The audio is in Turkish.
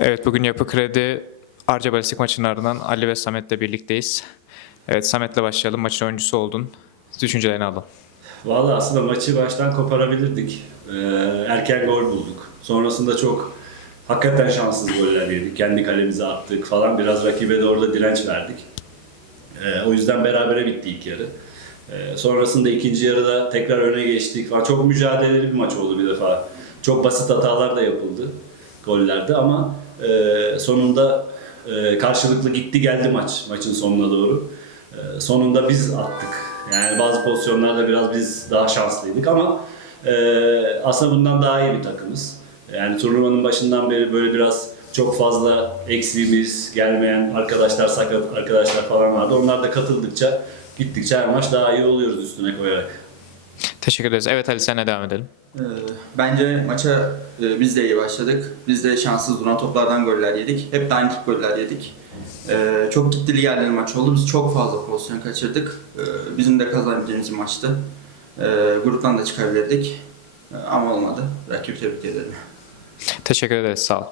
Evet bugün Yapı Kredi Arca Balistik maçının ardından Ali ve Samet'le birlikteyiz. Evet Samet'le başlayalım. Maçın oyuncusu oldun. Düşüncelerini alalım. Valla aslında maçı baştan koparabilirdik. Ee, erken gol bulduk. Sonrasında çok hakikaten şanssız goller yedik. Kendi kalemize attık falan. Biraz rakibe doğru da direnç verdik. Ee, o yüzden berabere bitti ilk yarı. Ee, sonrasında ikinci yarıda tekrar öne geçtik falan. Çok mücadeleli bir maç oldu bir defa. Çok basit hatalar da yapıldı gollerde ama e, sonunda e, karşılıklı gitti geldi maç maçın sonuna doğru. E, sonunda biz attık. Yani bazı pozisyonlarda biraz biz daha şanslıydık ama e, aslında bundan daha iyi bir takımız. Yani turnuvanın başından beri böyle biraz çok fazla eksiğimiz, gelmeyen arkadaşlar, sakat arkadaşlar falan vardı. Onlar da katıldıkça, gittikçe her maç daha iyi oluyoruz üstüne koyarak. Teşekkür ederiz. Evet Ali senle devam edelim. Ee, Bence maça e, biz de iyi başladık. Biz de şanssız duran toplardan goller yedik. Hep de aynı tip goller yedik. Ee, Çok gittili yerli maç oldu. Biz çok fazla pozisyon kaçırdık. Ee, Bizim de kazanabileceğimiz maçtı. Ee, Gruptan da çıkabilirdik. Ee, Ama olmadı. Rakibi tebrik ederim. Teşekkür ederiz. Sağ ol.